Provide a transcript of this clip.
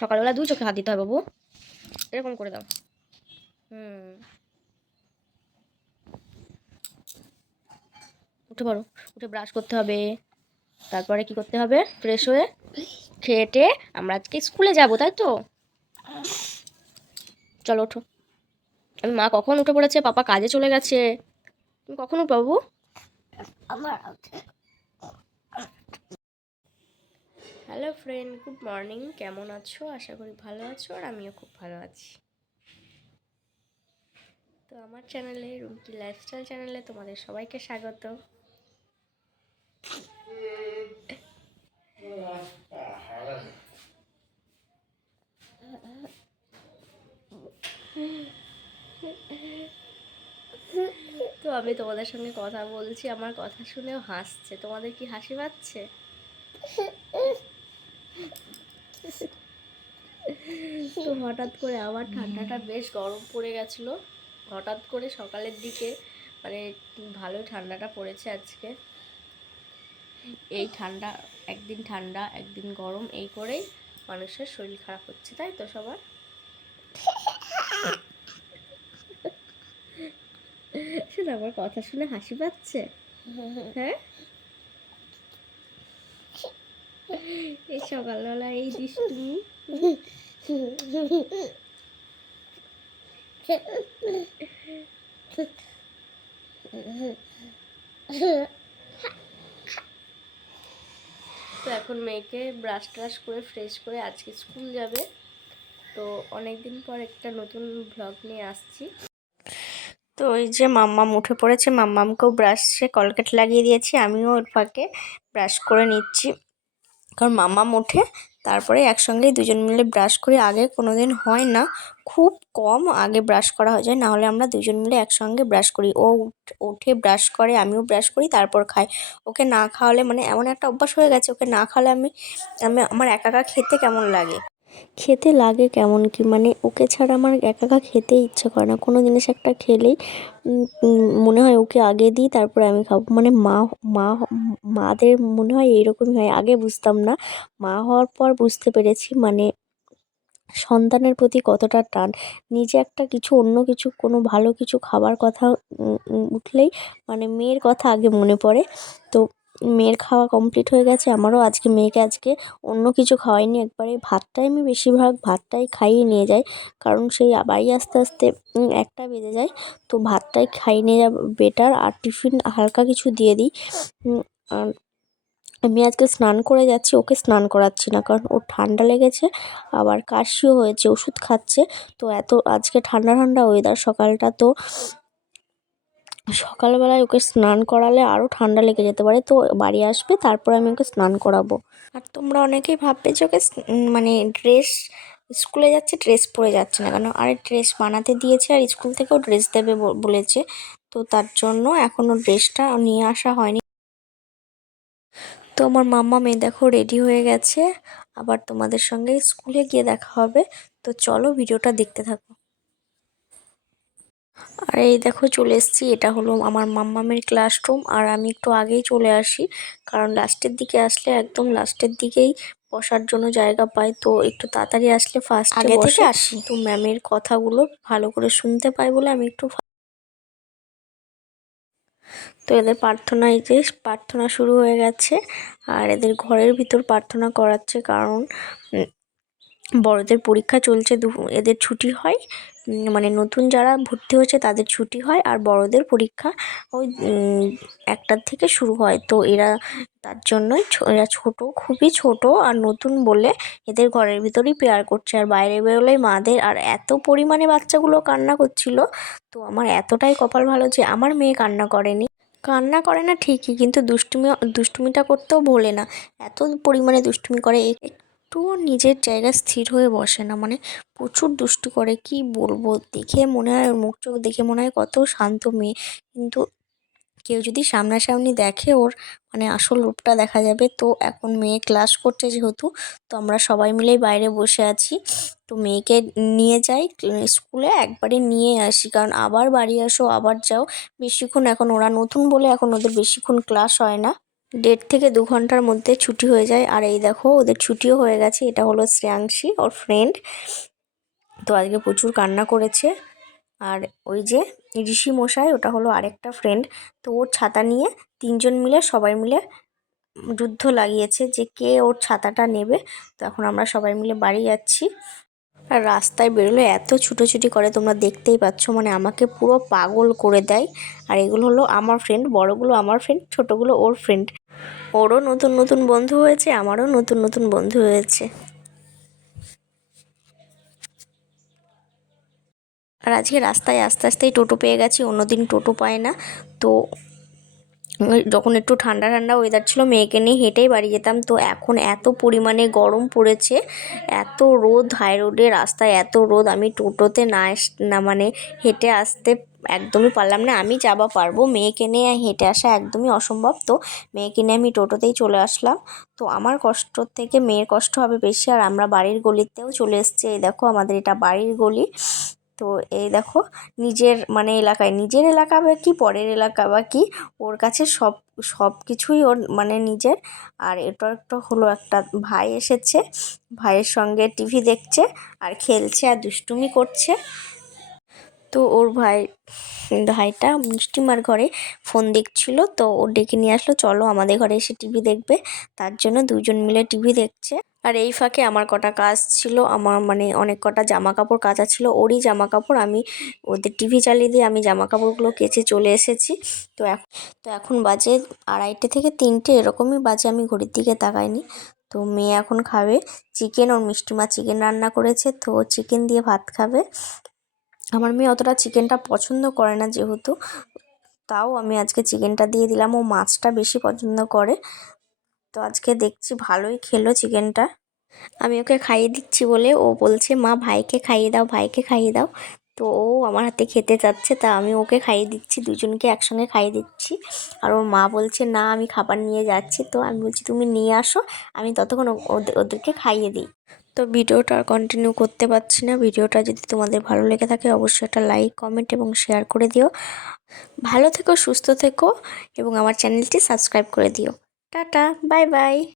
সকালবেলা 2 চোখে হাত দিতে হবে বাবু, এরকম করে দাও। উঠে পড়ো, উঠে ব্রাশ করতে হবে, তারপরে কি করতে হবে, ফ্রেশ হয়ে খেয়ে আমরা আজকে স্কুলে যাব, তাই তো? চলো ওঠো। আমি মা কখন উঠে পড়েছে, পাপা কাজে চলে গেছে। তুমি কখন উঠো বাবু? Hello friend, good morning. কেমন আছো? আশা করি ভালো আছো, আর আমিও খুব ভালো আছি। তো আমার চ্যানেলে, রুমকি লাইফস্টাইল চ্যানেলে তোমাদের সবাইকে স্বাগত। তো আমি তোমাদের সঙ্গে কথা বলছি, আমার কথা শুনেও হাসছে। তোমাদের কি হাসি পাচ্ছে? তো হঠাৎ করে আবার ঠান্ডাটা বেশ গরম পড়ে গেছিলো, হঠাৎ করে সকালের দিকে, মানে ভালোই ঠান্ডাটা পড়েছে আজকে। এই ঠান্ডা একদিন গরম, এই করেই মানুষের শরীর খারাপ হচ্ছে, তাই তো সবার? সেটা আমার কথা শুনে হাসি পাচ্ছে? হ্যাঁ, এই সকালবেলা এই দুষ্টুমি। তো এখন মেয়েকে ব্রাশ ট্রাশ করে ফ্রেশ করে আজকে স্কুল যাবে। তো অনেক দিন পর একটা নতুন ভ্লগ নিয়ে আসছি। তো ওই যে মাম্মাম উঠে পড়েছে, মাম্মামকেও ব্রাশে কলগেট লাগিয়ে দিয়েছি, আমিও ওর ফাঁকে ব্রাশ করে নিচ্ছি। কারণ মাম্মাম উঠে তারপরে একসঙ্গেই দুজন মিলে ব্রাশ করি। আগে কোনো দিন হয় না, খুব কম আগে ব্রাশ করা হয়ে যায়, নাহলে আমরা দুজন মিলে একসঙ্গে ব্রাশ করি। ও উঠে ব্রাশ করে, আমিও ব্রাশ করি, তারপর খাই। ওকে না খাওয়ালে, মানে এমন একটা অভ্যাস হয়ে গেছে, ওকে না খাওয়ালে আমি আমার একা একা খেতে কেমন লাগে, কেমন কি, মানে ওকে ছাড়া আমার একা একা খেতে ইচ্ছে করে না। কোনো জিনিস একটা খেলেই মনে হয় ওকে আগে দিই, তারপরে আমি খাবো। মানে মা মাদের মনে হয় এইরকমই হয়। আগে বুঝতাম না, মা হওয়ার পর বুঝতে পেরেছি মানে সন্তানের প্রতি কতটা টান। নিজে একটা কিছু, অন্য কিছু, কোনো ভালো কিছু খাবার কথা উঠলেই মানে মেয়ের কথা আগে মনে পড়ে। তো মেয়ের খাওয়া কমপ্লিট হয়ে গেছে আমারও। মেয়েকে আজকে অন্য কিছু খাওয়াইনি, একবারে ভাতটাই আমি বেশিরভাগ ভাতটাই খাইয়ে নিয়ে যাই, কারণ সেই বাড়ি আসতে আসতে 1টা বেজে যায়। তো ভাতটাই খাইয়ে নিয়ে যাওয়া বেটার, আর টিফিন হালকা কিছু দিয়ে দিই। আর আমি আজকে স্নান করে যাচ্ছি, ওকে স্নান করাচ্ছি না, কারণ ওর ঠান্ডা লেগেছে, আবার কাশিও হয়েছে, ওষুধ খাচ্ছে। তো আজকে ঠান্ডা ঠান্ডা ওয়েদার সকালটা, তো সকালবেলায় ওকে স্নান করালে আরও ঠান্ডা লেগে যেতে পারে। তো বাড়ি আসবে, তারপর আমি ওকে স্নান করাবো। আর তোমরা অনেকেই ভাববে যে ওকে মানে স্কুলে যাচ্ছে ড্রেস পরে যাচ্ছে না কেন? আরে ড্রেস বানাতে দিয়েছে, আর স্কুল থেকেও ড্রেস দেবে বলেছে, তো তার জন্য এখনও ড্রেসটা নিয়ে আসা হয়নি। তো আমার মাম্মা মেয়ে দেখো রেডি হয়ে গেছে, আবার তোমাদের সঙ্গে স্কুলে গিয়ে দেখা হবে। তো চলো ভিডিওটা দেখতে থাকো। আর এই দেখো চলে এসেছি, এটা হলো আমার মাম্মামের ক্লাসরুম। আর আমি একটু আগেই চলে আসি, কারণ লাস্টের দিকে আসলে একদম লাস্টের দিকেই বসার জন্য জায়গা পাই। তো একটু তাড়াতাড়ি আসলে ফার্স্টে আগে থেকে বসে আসি। তো ম্যামের কথাগুলো ভালো করে শুনতে পাই বলে আমি একটু। তো এদের এই যে প্রার্থনা শুরু হয়ে গেছে, আর এদের ঘরের ভিতর প্রার্থনা করাচ্ছে, কারণ বড়দের পরীক্ষা চলছে, এদের ছুটি হয়, মানে নতুন যারা ভর্তি হয়েছে তাদের ছুটি হয়, আর বড়দের পরীক্ষা ওই 1টার থেকে শুরু হয়। তো তার জন্যই এরা খুবই ছোট আর নতুন বলে এদের ঘরের ভিতরেই প্রেয়ার করছে। আর বাইরে বেরোলেই মাদের, আর এত পরিমাণে বাচ্চাগুলো কান্না করছিল। তো আমার এতটাই কপাল ভালো যে আমার মেয়ে কান্না করেনি। কান্না করে না ঠিকই, কিন্তু দুষ্টুমিটা করতেও ভোলে না, এত পরিমাণে দুষ্টুমি করে, একটুও নিজের জায়গায় স্থির হয়ে বসে না, মানে প্রচুর দুষ্টু করে। কি বলবো, দেখে মনে হয়, ওর মুখ চোখ দেখে মনে হয় কত শান্ত মেয়ে, কিন্তু কেউ যদি সামনাসামনি দেখে ওর মানে আসল রূপটা দেখা যাবে। তো এখন মেয়ে ক্লাস করছে যেহেতু, তো আমরা সবাই মিলেই বাইরে বসে আছি। তো মেয়েকে নিয়ে যাই স্কুলে, একবারে নিয়ে আসি, কারণ আবার বাড়ি আসো আবার যাও, বেশিক্ষণ এখন ওরা নতুন বলে এখন ওদের বেশিক্ষণ ক্লাস হয় না। 1.5 থেকে 2 ঘন্টার মধ্যে ছুটি হয়ে যায়। আর এই দেখো ওদের ছুটিও হয়ে গেছে। এটা হলো শ্রেয়াংশী, ওর ফ্রেন্ড। তো আজকে প্রচুর কান্না করেছে। আর ওই যে ঋষি মশাই, ওটা হলো আরেকটা ফ্রেন্ড। তো ওর ছাতা নিয়ে 3জন মিলে সবাই মিলে যুদ্ধ লাগিয়েছে যে কে ওর ছাতাটা নেবে। তো এখন আমরা সবাই মিলে বাড়ি যাচ্ছি। আর রাস্তায় বেরোলে এত ছুটোছুটি করে, তোমরা দেখতেই পাচ্ছ, মানে আমাকে পুরো পাগল করে দেয়। আর এগুলো হলো আমার ফ্রেন্ড, বড়গুলো আমার ফ্রেন্ড, ছোটোগুলো ওর ফ্রেন্ড। ওরও নতুন নতুন বন্ধু হয়েছে, আমারও নতুন নতুন বন্ধু হয়েছে। আর আজকে রাস্তায় আস্তে আস্তেই টোটো পেয়ে গেছি, অন্যদিন টোটো পায় না। তো যখন একটু ঠান্ডা ঠান্ডা ওয়েদার ছিল, মেয়েকে নিয়ে হেঁটেই বাড়ি যেতাম। তো এখন এত পরিমাণে গরম পড়েছে, এত রোদ, হাই রোডে রাস্তায় এত রোদ, আমি টোটোতে না মানে হেঁটে আসতে একদমই পারলাম না। আমি যাবা পারবো, মেয়েকে নিয়ে হেঁটে আসা একদমই অসম্ভব। তো মেয়েকে নিয়ে আমি টোটোতেই চলে আসলাম। তো আমার কষ্টর থেকে মেয়ের কষ্ট হবে বেশি। আর আমরা বাড়ির গলিতেও চলে এসেছি। এই দেখো আমাদের এটা বাড়ির গলি। তো এই দেখো নিজের মানে এলাকায়, নিজের এলাকা বা কি পরের এলাকা বা কি, ওর কাছে সব সব কিছুই ওর মানে নিজের। আর এটা একটা হলো একটা ভাই এসেছে, ভাইয়ের সঙ্গে টিভি দেখছে আর খেলছে আর দুষ্টুমি করছে। তো ওর ভাইটা মিষ্টিমার ঘরে ফোন দেখছিল, তো ও ডেকে নিয়ে আসলো, চলো আমাদের ঘরে এসে টিভি দেখবে। তার জন্য 2জন মিলে টিভি দেখছে। আর এই ফাঁকে আমার কটা কাজ ছিল, আমার মানে অনেক কটা জামা কাপড় কাচা ছিল, ওরই জামা কাপড়। আমি ওদের টিভি চালিয়ে দিয়ে আমি জামা কাপড়গুলো কেচে চলে এসেছি। তো এখন বাজে 2:30 থেকে 3টে এরকমই বাজে, আমি ঘড়ির দিকে তাকাইনি। তো মেয়ে এখন খাবে চিকেন, ওর মিষ্টিমা চিকেন রান্না করেছে, তো চিকেন দিয়ে ভাত খাবে। আমার মেয়ে অতটা চিকেনটা পছন্দ করে না যেহেতু, তাও আমি আজকে চিকেনটা দিয়ে দিলাম। ও মাছটা বেশি পছন্দ করে। তো আজকে দেখছি ভালোই খেলো চিকেনটা। আমি ওকে খাইয়ে দিচ্ছি বলে ও বলছে মা ভাইকে খাইয়ে দাও, ভাইকে খাইয়ে দাও। তো ও আমার হাতে খেতে চাচ্ছে, তা আমি ওকে খাইয়ে দিচ্ছি, 2জনকে একসঙ্গে খাইয়ে দিচ্ছি। আর ওর মা বলছে না আমি খাবার নিয়ে যাচ্ছি। তো আমি বলছি তুমি নিয়ে আসো, আমি ততক্ষণ ওদেরকে খাইয়ে দিই। তো ভিডিওটা আর কন্টিনিউ করতে পারছি না। ভিডিওটা যদি তোমাদের ভালো লেগে থাকে অবশ্যই একটা লাইক, কমেন্ট এবং শেয়ার করে দিও। ভালো থেকো, সুস্থ থেকো এবং আমার চ্যানেলটি সাবস্ক্রাইব করে দিও। Tata, bye bye.